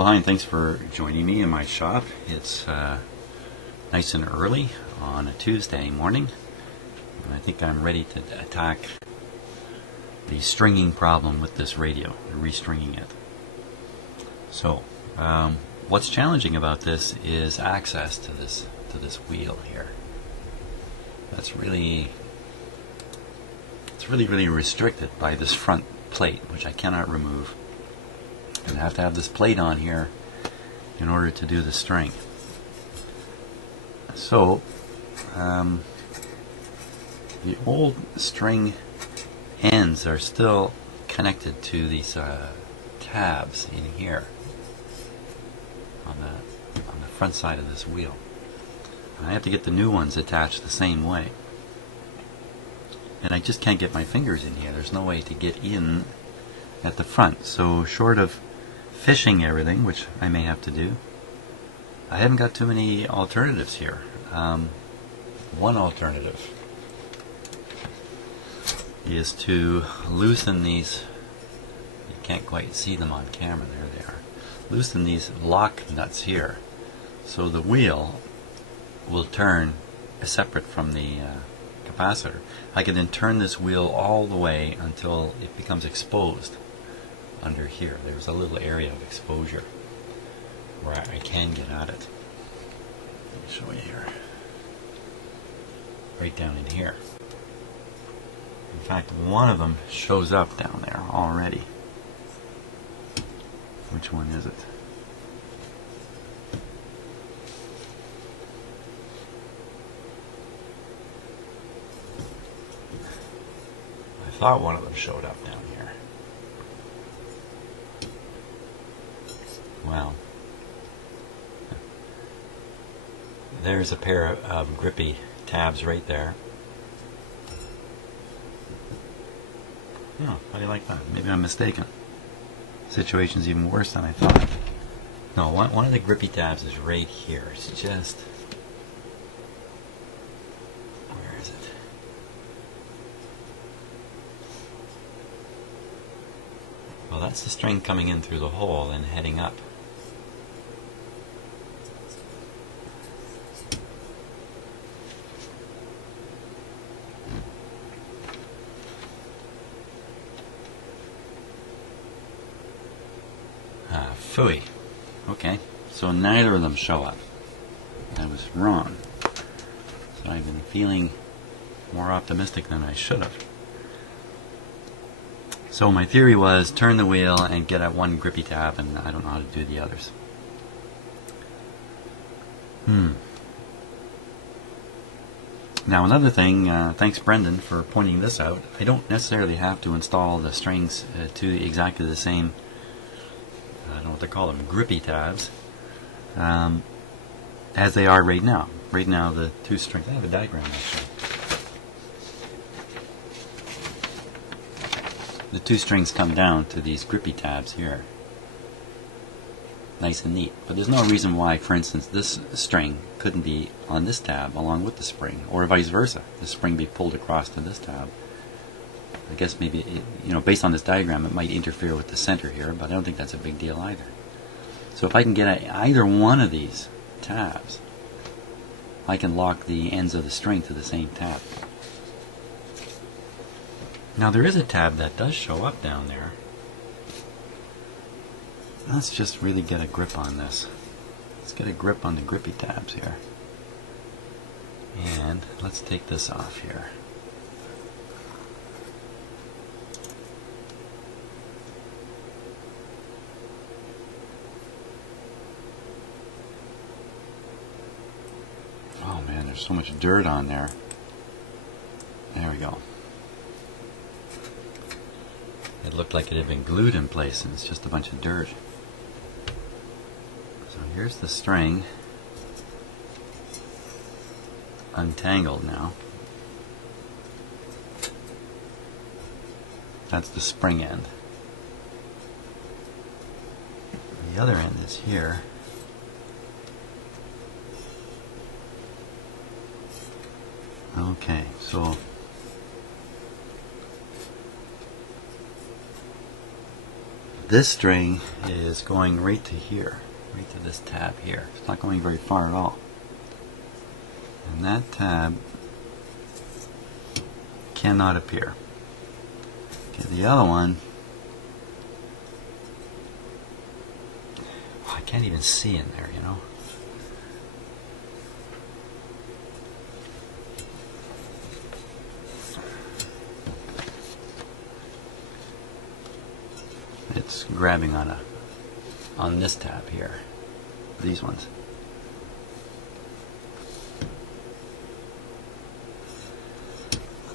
Well, hi, and thanks for joining me in my shop. It's nice and early on a Tuesday morning, and I think I'm ready to attack the stringing problem with this radio, restringing it. So, what's challenging about this is access to this wheel here. It's really restricted by this front plate, which I cannot remove. And I have to have this plate on here in order to do the string. So, the old string ends are still connected to these tabs in here on the front side of this wheel. And I have to get the new ones attached the same way. And I just can't get my fingers in here. There's no way to get in at the front. So short of fishing everything, which I may have to do, I haven't got too many alternatives here. One alternative is to loosen these. You can't quite see them on camera. There they are. Loosen these lock nuts here, so the wheel will turn separate from the capacitor. I can then turn this wheel all the way until it becomes exposed under here. There's a little area of exposure where I can get at it. Let me show you here. Right down in here. In fact, one of them shows up down there already. Which one is it? I thought one of them showed up down here. Well, there's a pair of grippy tabs right there. Oh, how do you like that? Maybe I'm mistaken. Situation's even worse than I thought. No, one of the grippy tabs is right here. It's just... where is it? Well, that's the string coming in through the hole and heading up. Phooey. Okay, so neither of them show up. I was wrong. So I've been feeling more optimistic than I should have. So my theory was turn the wheel and get at one grippy tab, and I don't know how to do the others. Now another thing, thanks Brendan for pointing this out. I don't necessarily have to install the strings to exactly the same, I don't know what they call them, grippy tabs, as they are right now. Right now the two strings, I have a diagram actually. The two strings come down to these grippy tabs here. Nice and neat. But there's no reason why, for instance, this string couldn't be on this tab along with the spring, or vice versa. The spring be pulled across to this tab. I guess maybe, based on this diagram, it might interfere with the center here, but I don't think that's a big deal either. So if I can get at either one of these tabs, I can lock the ends of the string to the same tab. Now there is a tab that does show up down there. Let's just really get a grip on this. Let's get a grip on the grippy tabs here. And let's take this off here. Oh man, there's so much dirt on there. There we go. It looked like it had been glued in place, and it's just a bunch of dirt. So here's the string, untangled now. That's the spring end. The other end is here. Okay, so this string is going right to here, right to this tab here. It's not going very far at all. And that tab cannot appear. Okay, the other one, oh, I can't even see in there, you know. It's grabbing on this tab here, these ones.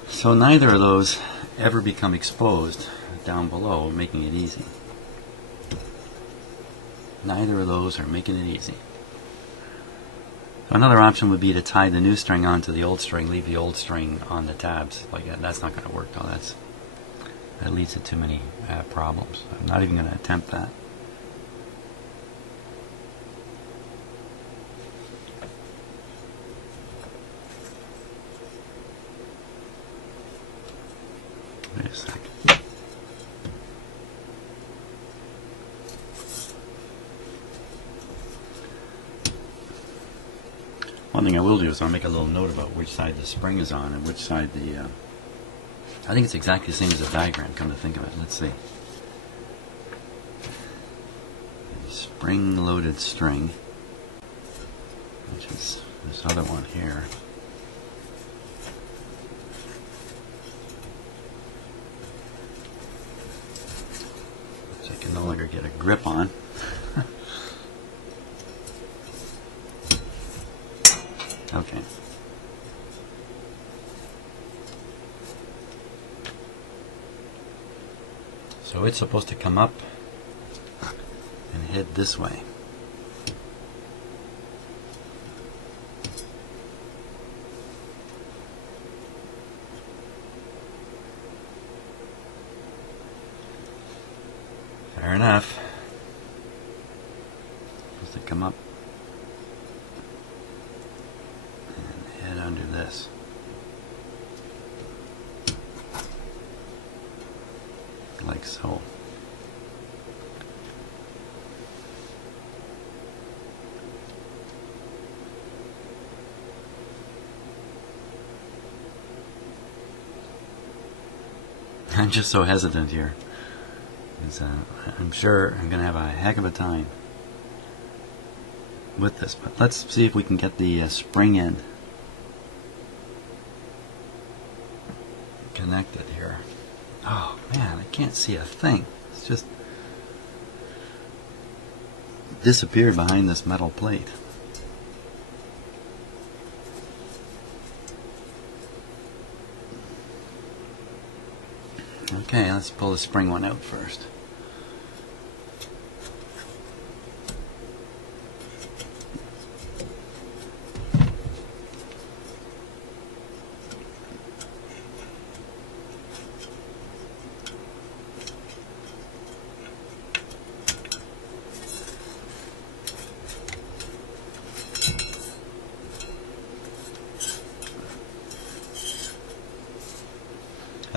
So neither of those ever become exposed down below, making it easy. Neither of those are making it easy. So another option would be to tie the new string onto the old string, leave the old string on the tabs like that. That's not going to work though. That leads to too many problems. I'm not even going to attempt that. Wait a second. One thing I will do is I'll make a little note about which side the spring is on and which side the... I think it's exactly the same as the diagram, come to think of it. Let's see. Spring-loaded string, which is this other one here. Which I can no longer get a grip on. Okay. So it's supposed to come up and head this way. Fair enough. Supposed to come up and head under this. Like so. I'm just so hesitant here. I'm sure I'm going to have a heck of a time with this, but let's see if we can get the spring end connected here. Oh man, I can't see a thing. It's just disappeared behind this metal plate. Okay, let's pull the spring one out first.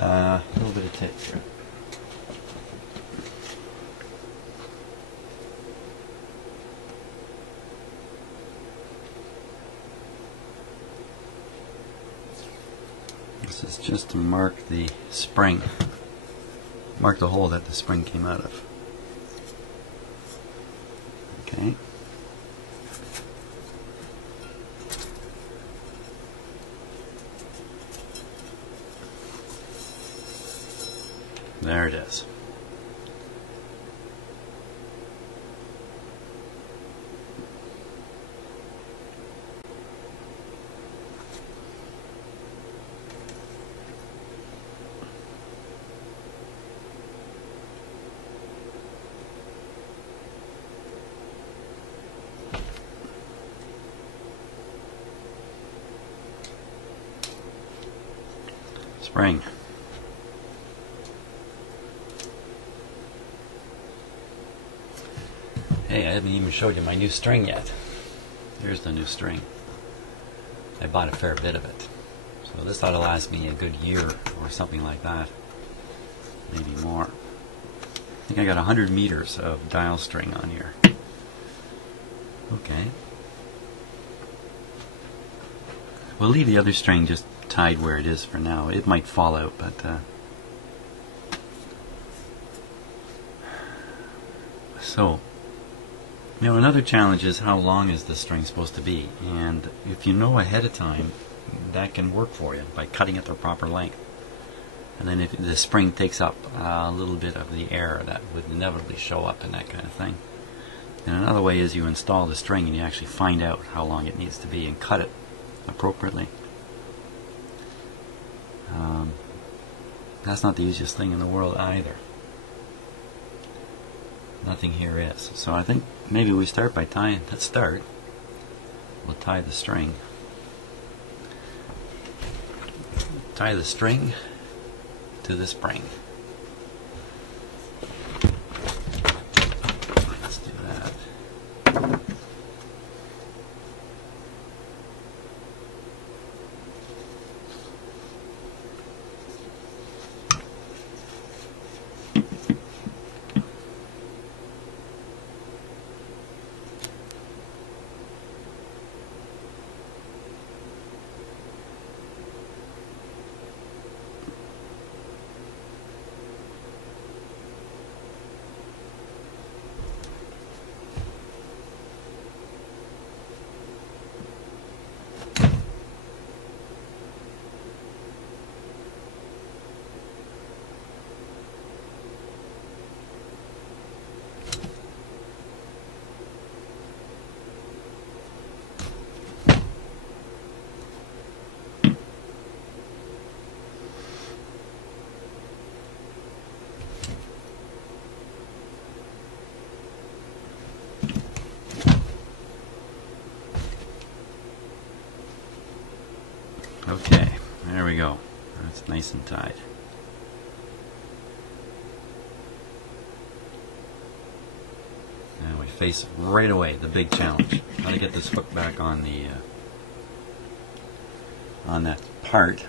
A little bit of tape here. This is just to mark the spring, mark the hole that the spring came out of. Okay. There it is. Spring. Hey, I haven't even showed you my new string yet. Here's the new string. I bought a fair bit of it. So this ought to last me a good year or something like that. Maybe more. think I got 100 meters of dial string on here. Okay. We'll leave the other string just tied where it is for now. It might fall out, but so, another challenge is how long is the string supposed to be, and if you know ahead of time, that can work for you by cutting it the proper length. And then if the spring takes up a little bit of the air that would inevitably show up and that kind of thing. And another way is you install the string and you actually find out how long it needs to be and cut it appropriately. That's not the easiest thing in the world either. Nothing here is. So I think maybe we start by tying. Let's start. We'll tie the string. Tie the string to the spring. Let's do that. Okay, there we go. That's nice and tied. Now we face right away the big challenge. How to get this hook back on the on that part.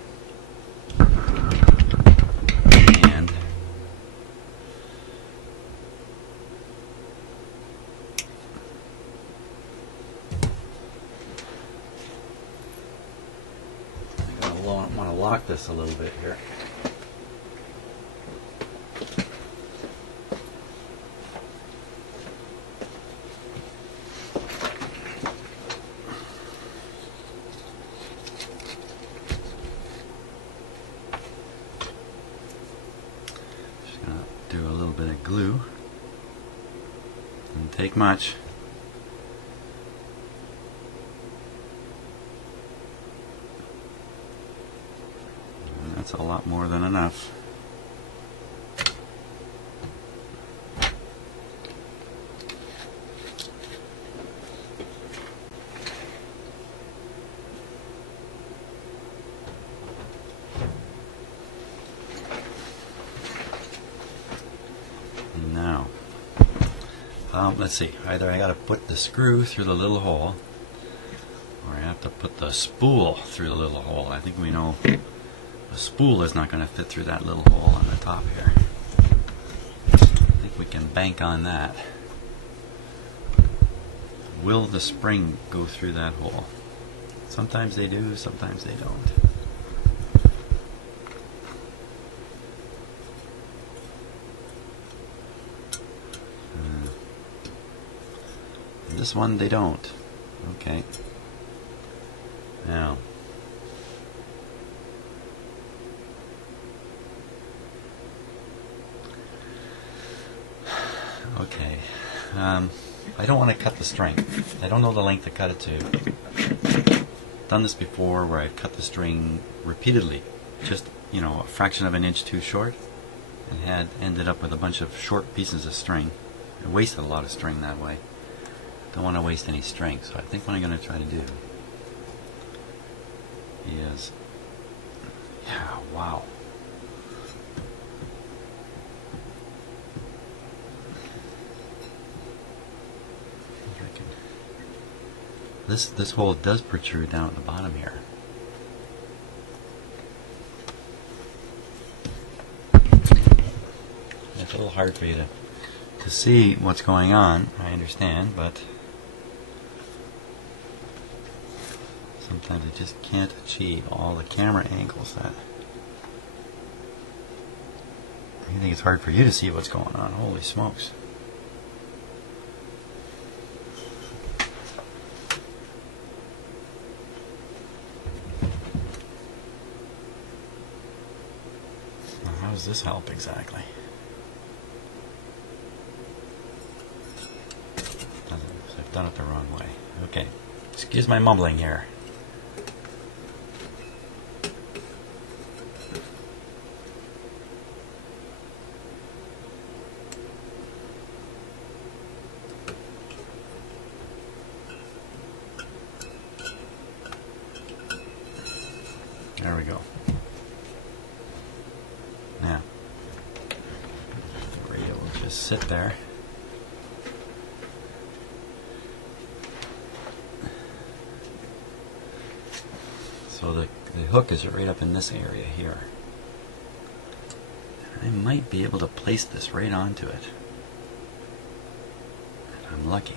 And I want to lock this a little bit here. Just going to do a little bit of glue. Doesn't take much. That's a lot more than enough. And now, let's see, either I got to put the screw through the little hole, or I have to put the spool through the little hole. I think we know the spool is not going to fit through that little hole on the top here. I think we can bank on that. Will the spring go through that hole? Sometimes they do, sometimes they don't. This one they don't. Okay. Now, okay, I don't want to cut the string. I don't know the length to cut it to. Done this before where I've cut the string repeatedly, just, a fraction of an inch too short, and had ended up with a bunch of short pieces of string. I wasted a lot of string that way. Don't want to waste any string, so I think what I'm going to try to do is, yeah, wow. This hole does protrude down at the bottom here. It's a little hard for you to to see what's going on, I understand, but sometimes I just can't achieve all the camera angles that I think it's hard for you to see what's going on. Holy smokes. Now, how does this help exactly? I've done it the wrong way. Okay. Excuse my mumbling here. There we go. Now, the radio will just sit there. So the hook is right up in this area here. I might be able to place this right onto it. If I'm lucky.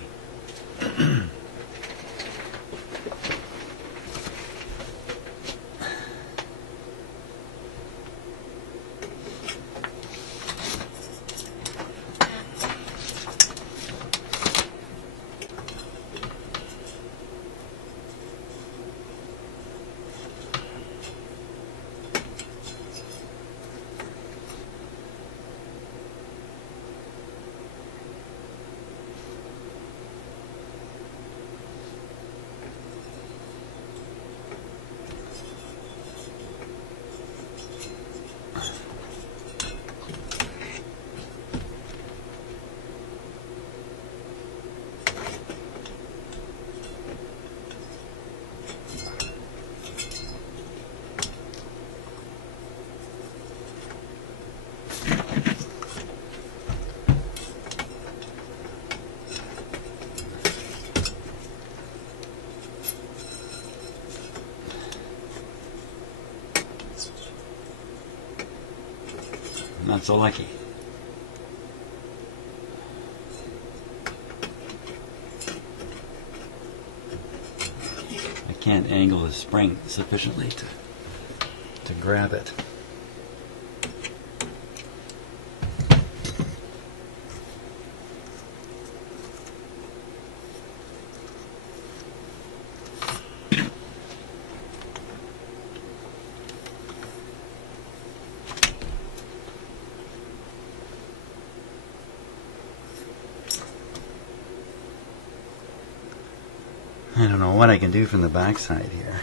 Not so lucky. I can't angle the spring sufficiently to grab it. I don't know what I can do from the backside here.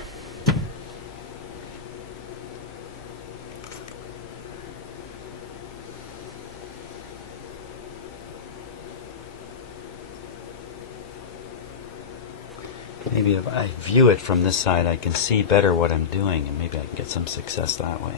Maybe if I view it from this side, I can see better what I'm doing, and maybe I can get some success that way.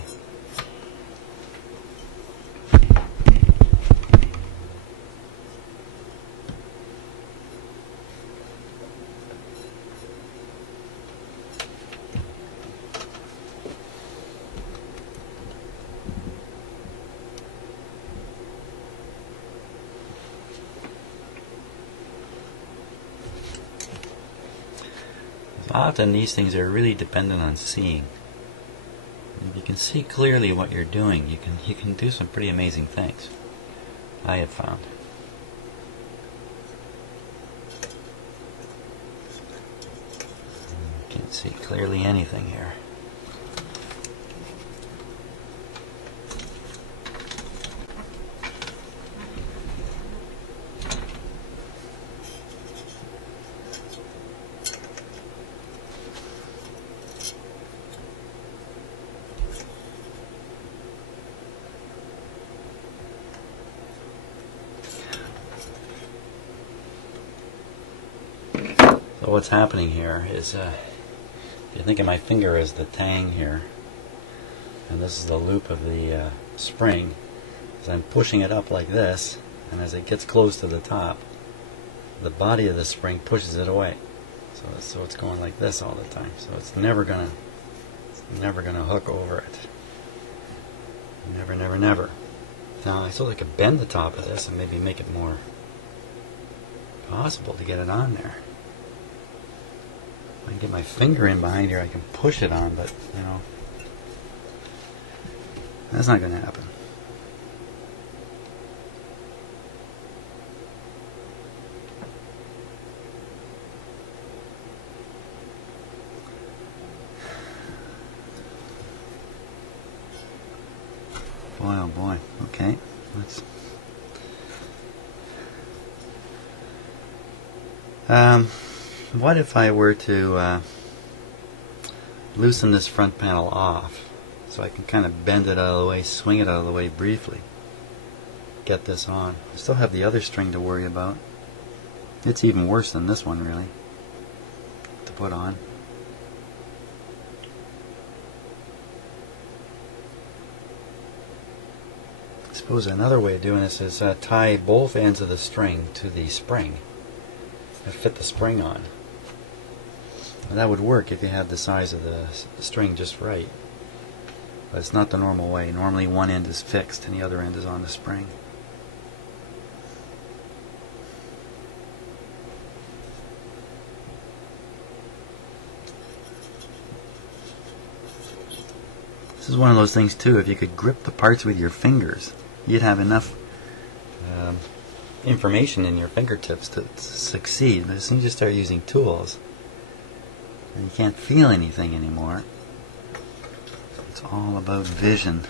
Often these things are really dependent on seeing. If you can see clearly what you're doing, you can do some pretty amazing things, I have found. Can't see clearly anything here. So what's happening here is, you think of my finger as the tang here, and this is the loop of the spring. As I'm pushing it up like this, and as it gets close to the top, the body of the spring pushes it away. So it's going like this all the time. So it's never gonna hook over it. Never, never, never. Now I suppose I could bend the top of this and maybe make it more possible to get it on there. If I can get my finger in behind here, I can push it on, but you know, that's not going to happen. Boy, oh boy. Okay, let's. What if I were to loosen this front panel off so I can kind of bend it out of the way, swing it out of the way briefly, get this on. I still have the other string to worry about. It's even worse than this one, really, to put on. I suppose another way of doing this is tie both ends of the string to the spring and fit the spring on. Now, that would work if you had the size of the string just right. But it's not the normal way. Normally one end is fixed and the other end is on the spring. This is one of those things too, if you could grip the parts with your fingers, you'd have enough information in your fingertips to succeed. But as soon as you start using tools, and you can't feel anything anymore, it's all about vision.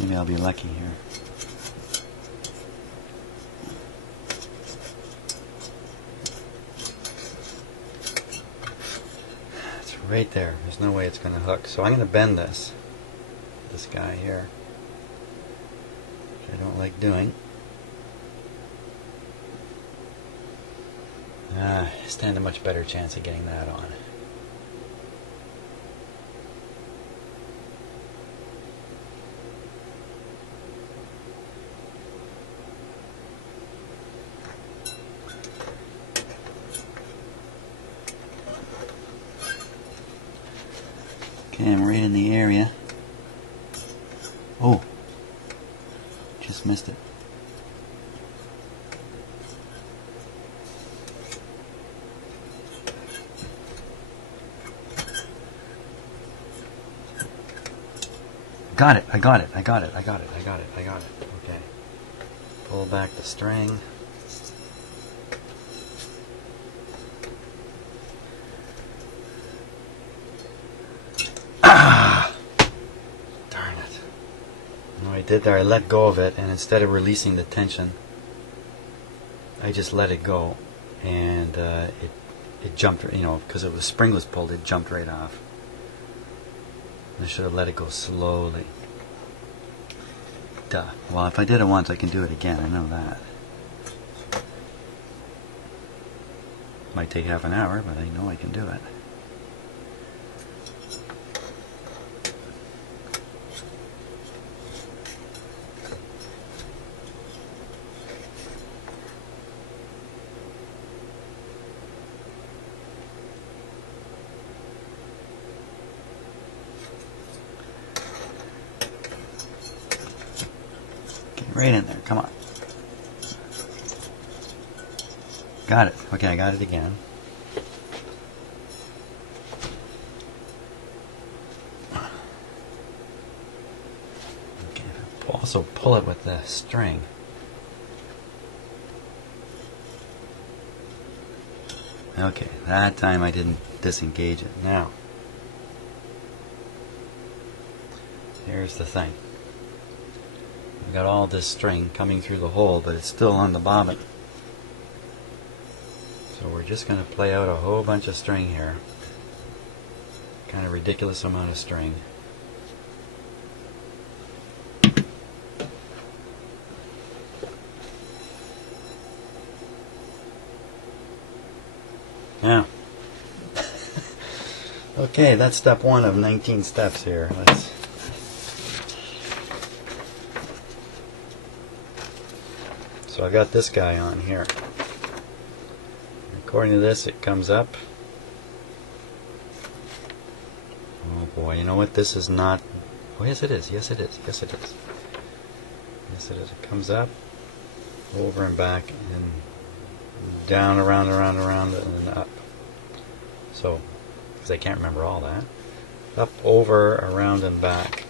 Maybe I'll be lucky here. It's right there. There's no way it's going to hook. So I'm going to bend this guy here, which I don't like doing. Stand a much better chance of getting that on. Okay, I'm right in the area. Oh, just missed it. Got it, I got it, I got it, I got it, I got it, I got it. Okay. Pull back the string. I did there, I let go of it, and instead of releasing the tension, I just let it go, and it jumped, you know, because the spring was pulled, it jumped right off. I should have let it go slowly. Duh. Well, if I did it once, I can do it again, I know that. Might take half an hour, but I know I can do it. Right in there, come on. Got it. Okay, I got it again. Okay, also pull it with the string. Okay, that time I didn't disengage it. Now, here's the thing. We've got all this string coming through the hole, but it's still on the bobbin. So we're just going to play out a whole bunch of string here. Kind of ridiculous amount of string. Now, okay, that's step 1 of 19 steps here. So I got this guy on here. according to this, it comes up. Oh boy, you know what? This is not. Oh, yes, it is. Yes, it is. Yes, it is. Yes, it is. It comes up, over and back, and down, around, around, around, and then up. So, because I can't remember all that. Up, over, around, and back.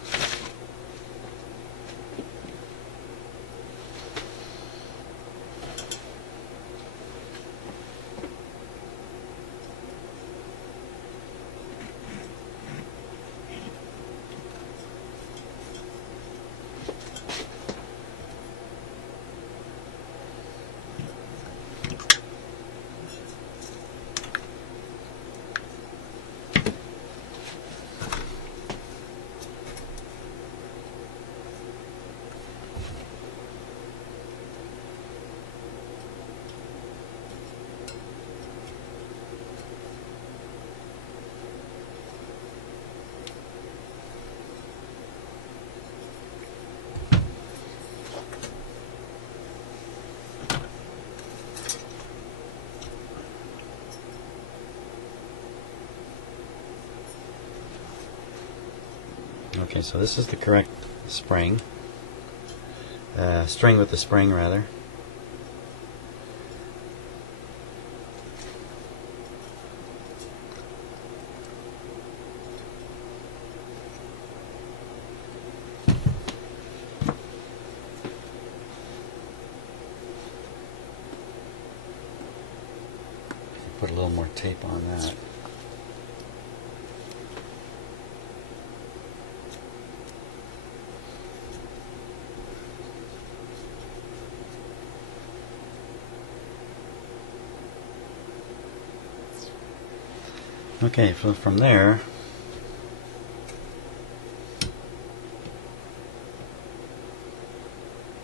Okay, so this is the correct spring. String with the spring, rather. Put a little more tape on that. Okay, so from there,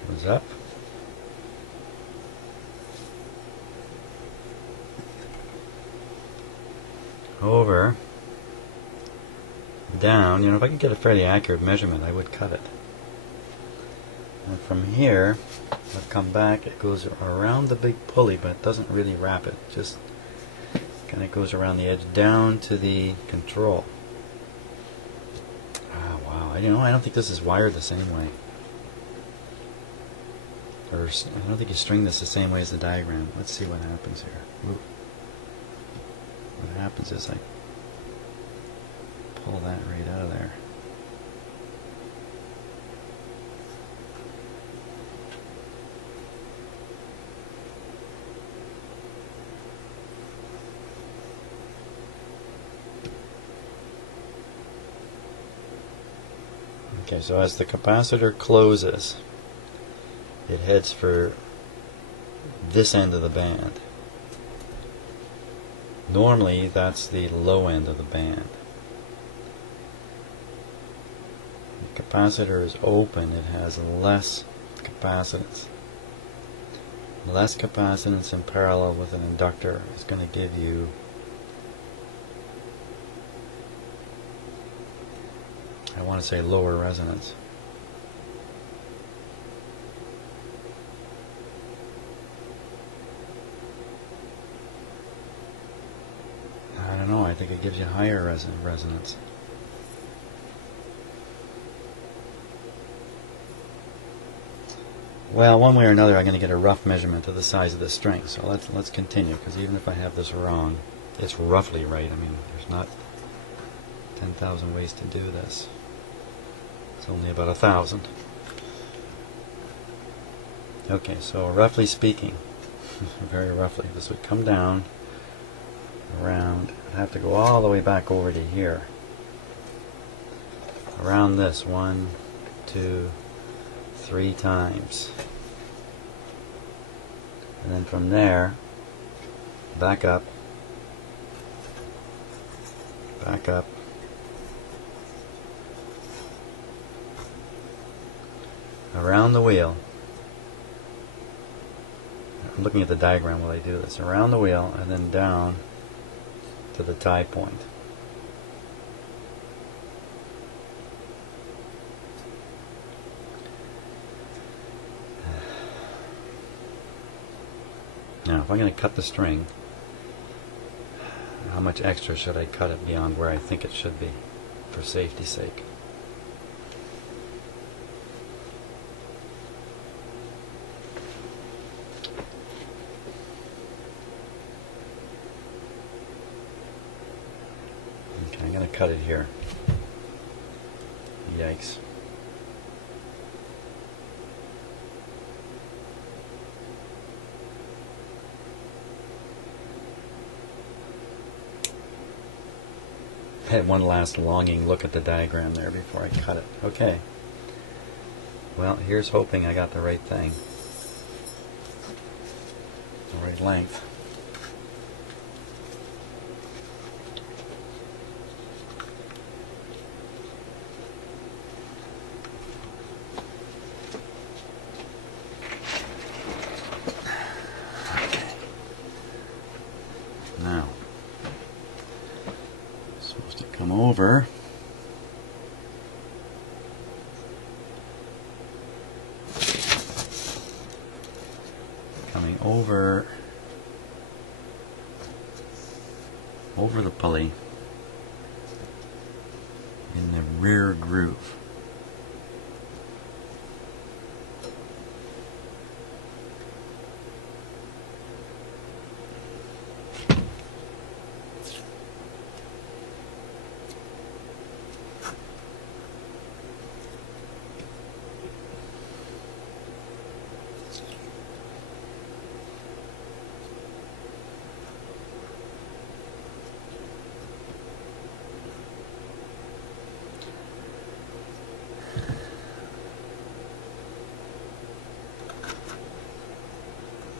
goes up, over, down. You know, if I could get a fairly accurate measurement, I would cut it. And from here, I've come back, it goes around the big pulley, but it doesn't really wrap it. Just kind of goes around the edge down to the control. Ah, wow. You know, I don't think this is wired the same way. Or I don't think you string this the same way as the diagram. Let's see what happens here. Ooh. What happens is I pull that right out of there. Okay, so as the capacitor closes, it heads for this end of the band. Normally, that's the low end of the band. The capacitor is open, it has less capacitance. Less capacitance in parallel with an inductor is going to give you I want to say lower resonance. I don't know, I think it gives you higher resonance. Well, one way or another I'm going to get a rough measurement of the size of the string. So let's continue, because even if I have this wrong, it's roughly right. I mean, there's not 10,000 ways to do this. It's only about 1,000. Okay, so roughly speaking, very roughly, this would come down around, I'd have to go all the way back over to here. Around this, 1, 2, 3 times. And then from there, back up, around the wheel. I'm looking at the diagram while I do this. Around the wheel and then down to the tie point. Now, if I'm going to cut the string, how much extra should I cut it beyond where I think it should be for safety's sake. Okay, I'm going to cut it here. Yikes. I had one last longing look at the diagram there before I cut it. Okay. Well, here's hoping I got the right thing. The right length. Okay. Now, supposed to come over. Coming over the pulley in the rear groove.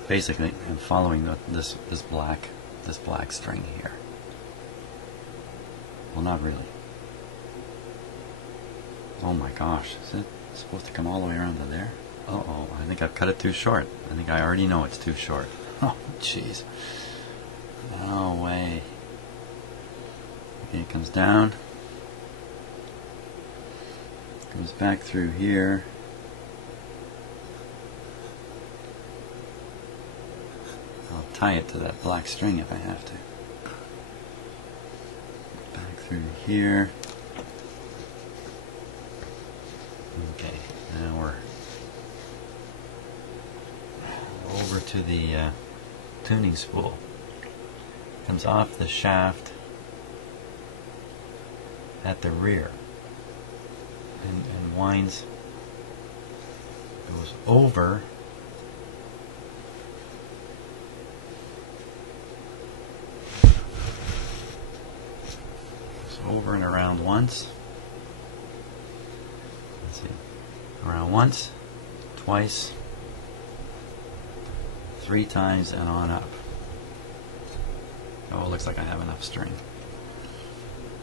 Basically, I'm following this black string here. Well, not really. Oh my gosh, is it supposed to come all the way around to there? Uh-oh, I think I've cut it too short. I think I already know it's too short. Oh, jeez. No way. Okay, it comes down. Comes back through here. I'll tie it to that black string if I have to. Back through here. Okay, now we're over to the tuning spool. Comes off the shaft at the rear and winds, goes over and around once. Let's see, around once, twice, 3 times, and on up. Oh, it looks like I have enough string.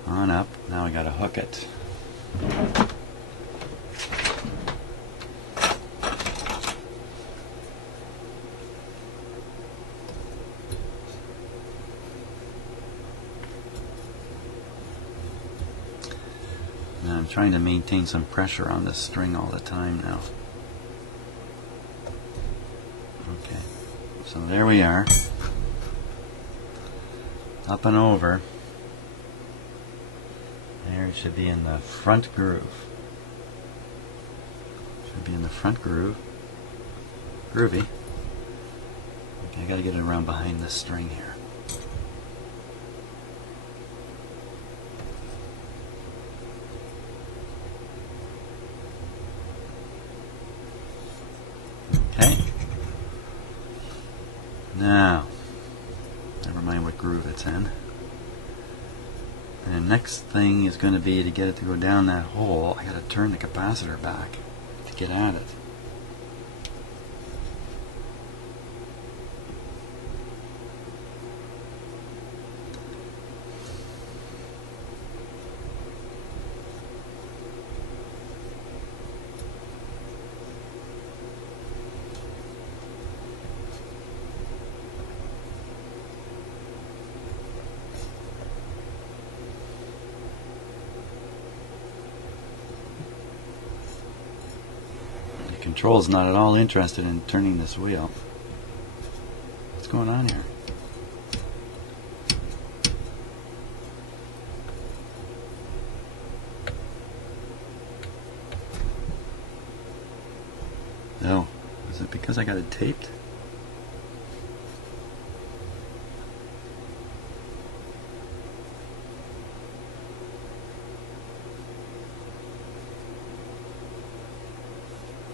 On up. Now I gotta hook it. Now I'm trying to maintain some pressure on this string all the time now. Okay, so there we are. Up and over. There it should be in the front groove. Should be in the front groove. Groovy. Okay, I gotta get it around behind this string here. Okay. Now, never mind what groove it's in. And the next thing is going to be to get it to go down that hole. I got to turn the capacitor back to get at it. Control's not at all interested in turning this wheel. What's going on here? it because I got it taped?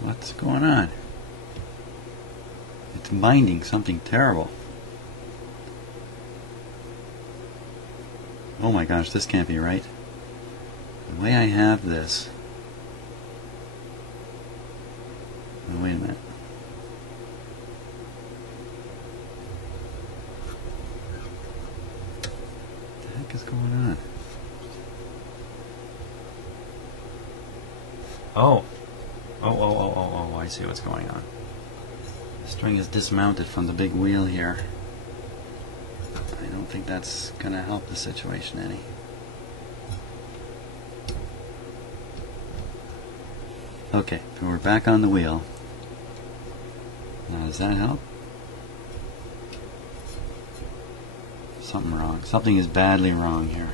What's going on? It's binding something terrible. Oh my gosh, this can't be right. The way I have this. Oh, wait a minute. What the heck is going on? Oh, I see what's going on. The string is dismounted from the big wheel here. I don't think that's going to help the situation any. Okay, so we're back on the wheel. Now, does that help? Something wrong. Something is badly wrong here.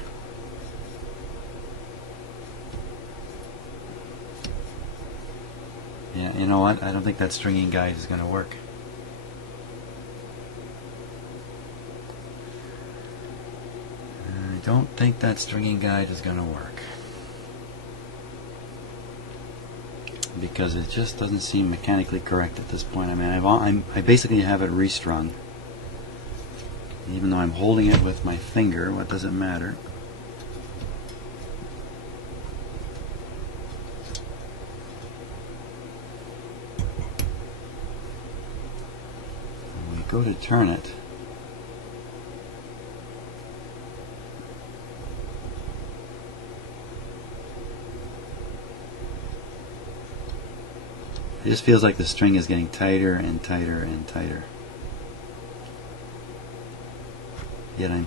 Yeah, you know what? I don't think that stringing guide is going to work. I don't think that stringing guide is going to work. Because it just doesn't seem mechanically correct at this point. I mean, I basically have it restrung. Even though I'm holding it with my finger, what does it matter? When we go to turn it, it just feels like the string is getting tighter and tighter and tighter. Yet I'm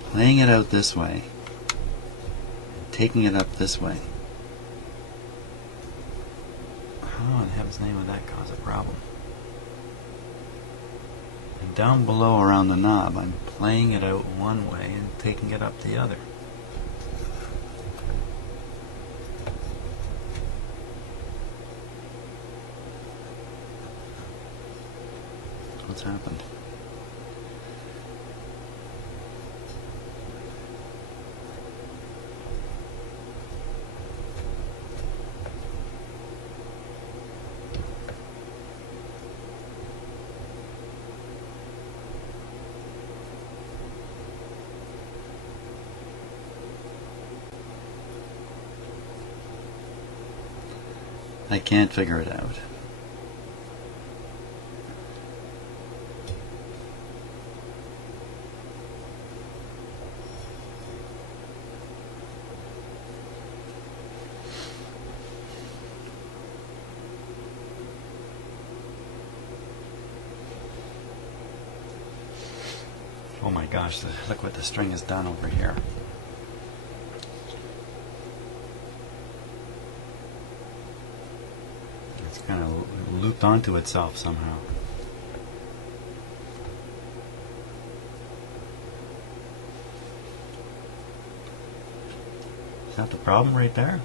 playing it out this way and taking it up this way. How in heaven's name would that cause a problem? And down below around the knob, I'm playing it out one way and taking it up the other. What's happened? I can't figure it out. Oh my gosh, look what the string has done over here. It's kind of looped onto itself somehow. Is that the problem right there?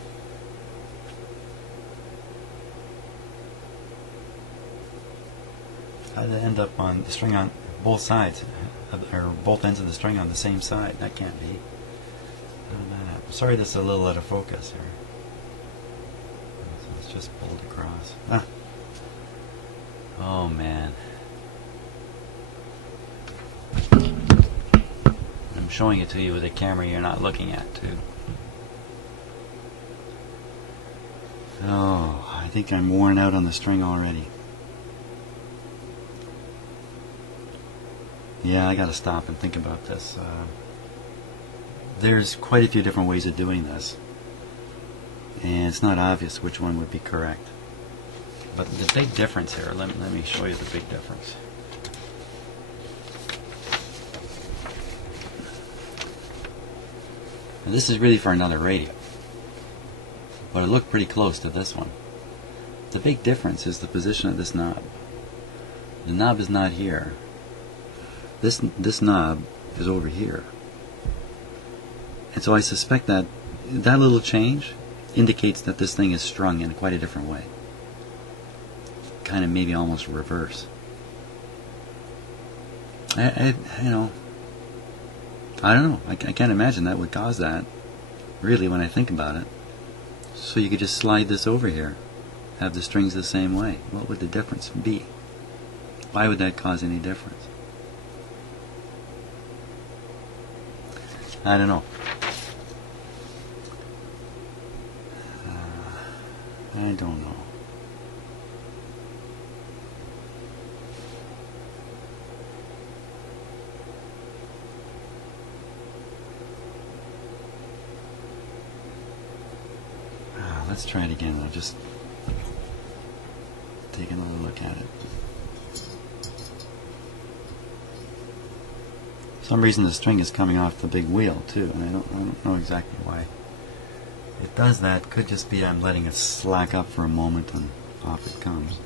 How did it end up on the string on both sides, or both ends of the string on the same side? That can't be. I'm sorry this is a little out of focus here. So it's just pulled across. Ah. Oh man. I'm showing it to you with a camera you're not looking at too. Oh, I think I'm worn out on the string already. Yeah, I gotta stop and think about this. There's quite a few different ways of doing this, and it's not obvious which one would be correct. But the big difference here, let me show you the big difference. Now, this is really for another radio, but it looked pretty close to this one. The big difference is the position of this knob. The knob is not here. This knob is over here. And so I suspect that that little change indicates that this thing is strung in quite a different way. kind of maybe almost reverse. I you know, I don't know. I can't imagine that would cause that, really, when I think about it. So you could just slide this over here, have the strings the same way. What would the difference be? Why would that cause any difference? I don't know. I don't know. Let's try it again. I'll just take another look at it. For some reason the string is coming off the big wheel too, and I don't know exactly why it does that. Could just be I'm letting it slack up for a moment and off it comes.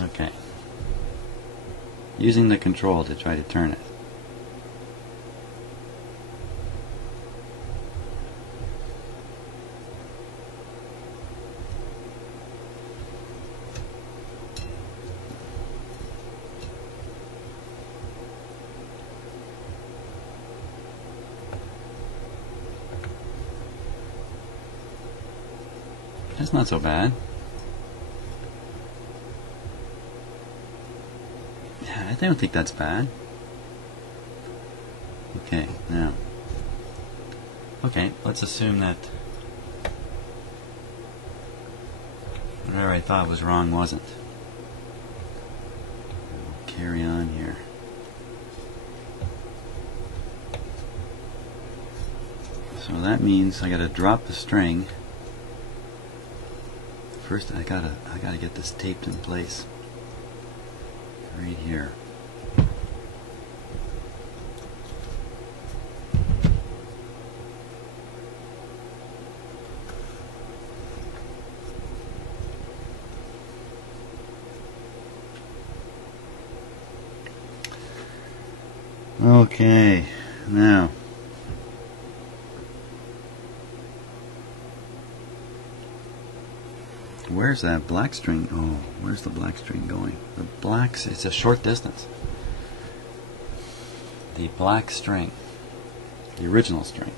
Okay. Using the control to try to turn it. That's not so bad. I don't think that's bad. Okay, now. Okay, let's assume that whatever I thought was wrong wasn't. We'll carry on here. So that means I gotta drop the string. First I gotta get this taped in place. Right here. Okay, now where's that black string? Oh, where's the black string going? The black's, it's a short distance. The black string, the original string,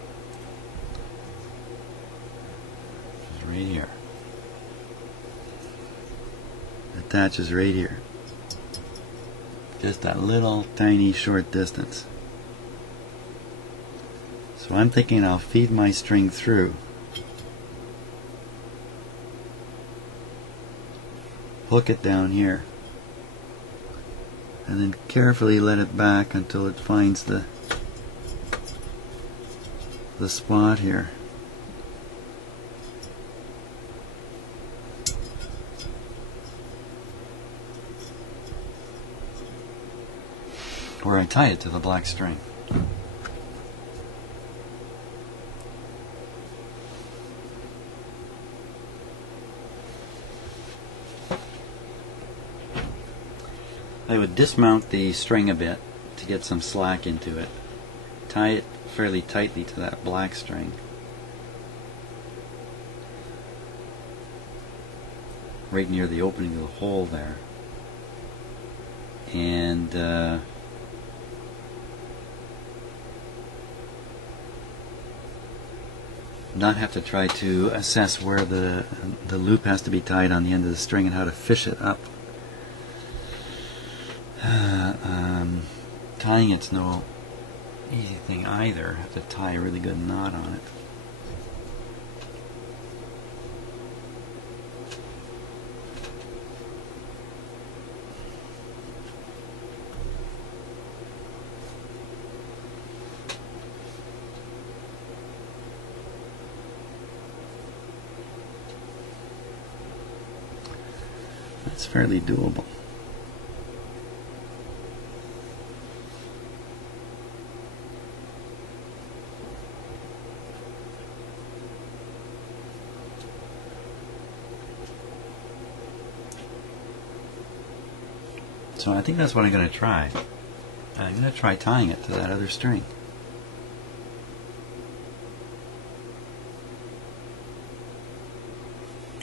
is right here. Attaches right here. Just that little tiny short distance. So I'm thinking I'll feed my string through. Hook it down here. And then carefully let it back until it finds the spot here. Where I tie it to the black string. I would dismount the string a bit to get some slack into it. Tie it fairly tightly to that black string. Right near the opening of the hole there. And not have to try to assess where the loop has to be tied on the end of the string and how to fish it up. Tying it's no easy thing either. Have to tie a really good knot on it. That's fairly doable. So I think that's what I'm going to try. I'm going to try tying it to that other string.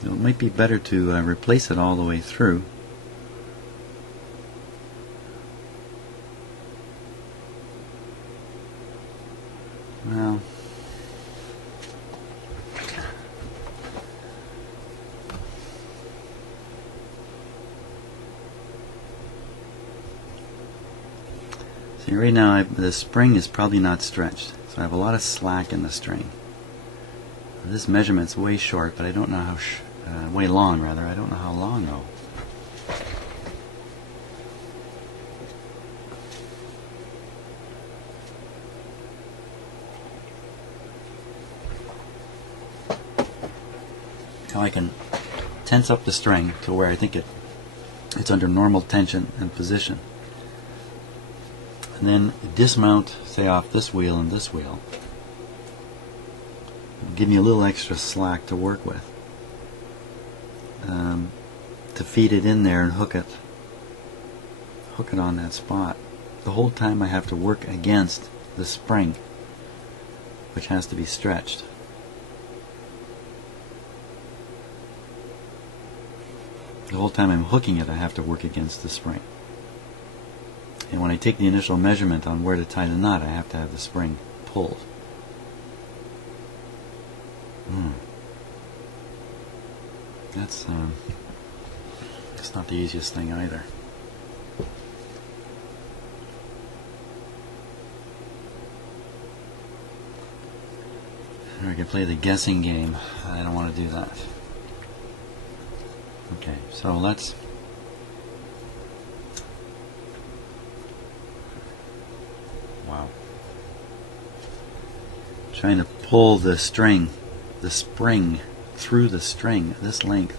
It might be better to replace it all the way through. Well, see, right now the spring is probably not stretched, so I have a lot of slack in the string. This measurement's way short, but I don't know how way long rather. I don't know how long though. Now I can tense up the string to where I think it's under normal tension and position, and then dismount, say, off this wheel and this wheel. Give me a little extra slack to work with, to feed it in there and hook it on that spot. The whole time I have to work against the spring, which has to be stretched. The whole time I'm hooking it, I have to work against the spring. And when I take the initial measurement on where to tie the knot, I have to have the spring pulled. That's not the easiest thing either. Or I could play the guessing game. I don't want to do that. Okay, so let's trying to pull the spring through the string this length.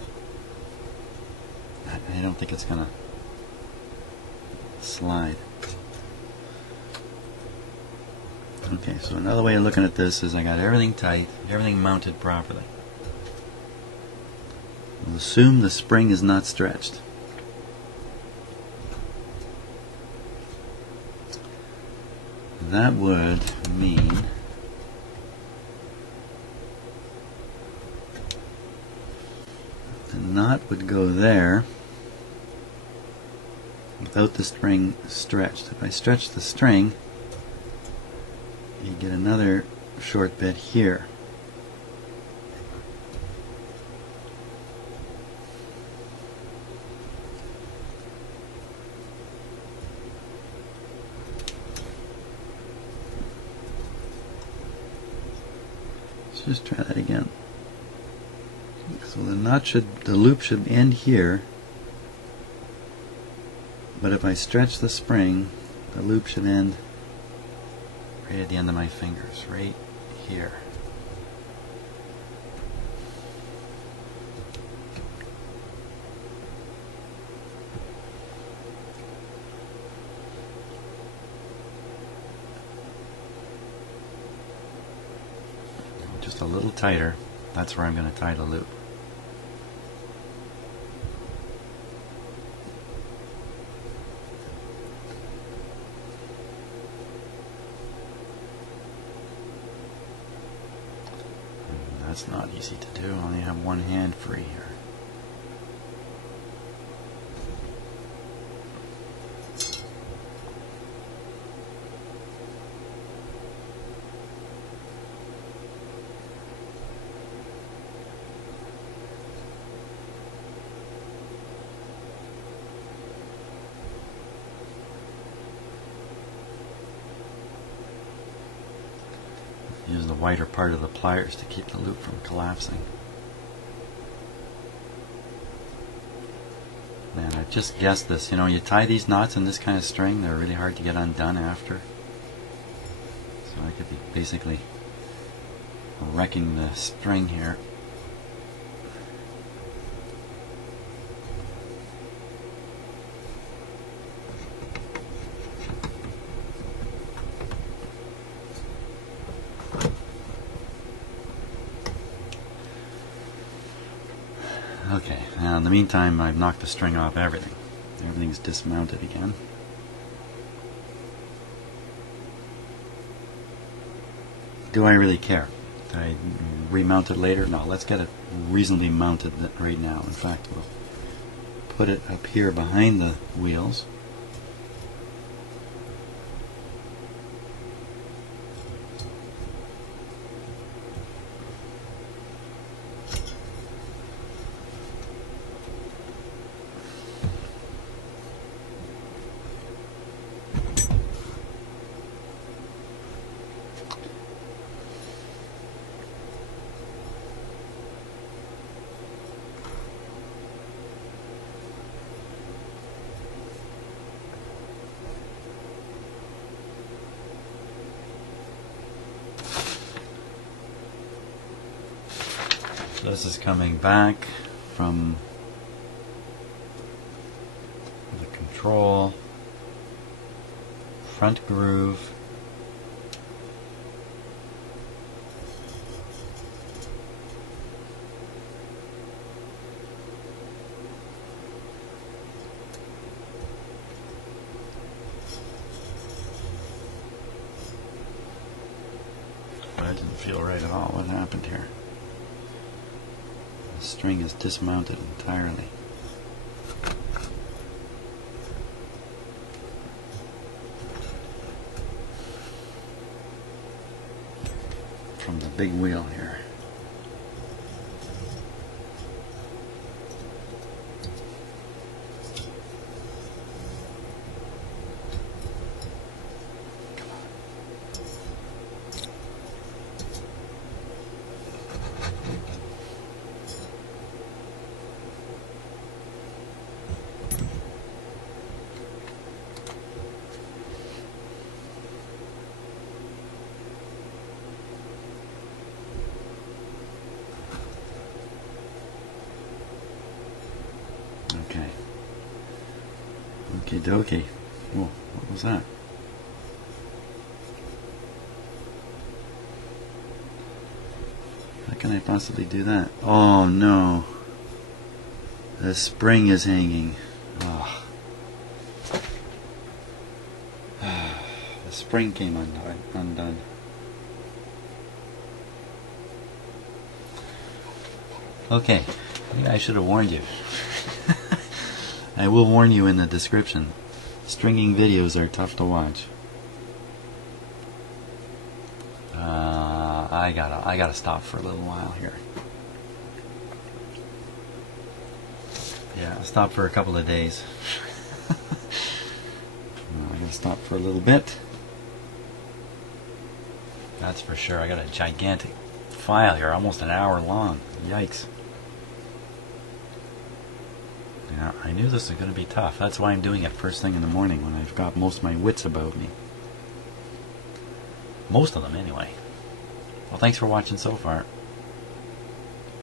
I don't think it's gonna slide. Okay, so another way of looking at this is I got everything tight, everything mounted properly. We'll assume the spring is not stretched. That would mean the knot would go there without the string stretched. If I stretch the string, you get another short bit here. Let's just try that again. So the loop should end here, but if I stretch the spring, the loop should end right at the end of my fingers, right here. Just a little tighter, that's where I'm going to tie the loop. That's not easy to do. I only have one hand free here. Use the wider part of the pliers to keep the loop from collapsing. Man, I just guessed this. You know, you tie these knots in this kind of string, they're really hard to get undone after. So I could be basically wrecking the string here. Okay, now in the meantime I've knocked the string off everything. everything's dismounted again. Do I really care? Do I remount it later? No, let's get it reasonably mounted right now. In fact, we'll put it up here behind the wheels. This is coming back from the control, front groove, that didn't feel right at all. What happened here? The string is dismounted entirely. From the big wheel here. Okay. Okie dokie. Whoa, what was that? How can I possibly do that? Oh no. The spring is hanging. Oh. The spring came undone. Okay. Maybe I should have warned you. I will warn you in the description. Stringing videos are tough to watch. I gotta stop for a little while here. Yeah, I'll stop for a couple of days. I gotta stop for a little bit. That's for sure. I got a gigantic file here, almost an hour long. Yikes. Yeah, I knew this was going to be tough. That's why I'm doing it first thing in the morning when I've got most of my wits about me. Most of them, anyway. Well, thanks for watching so far.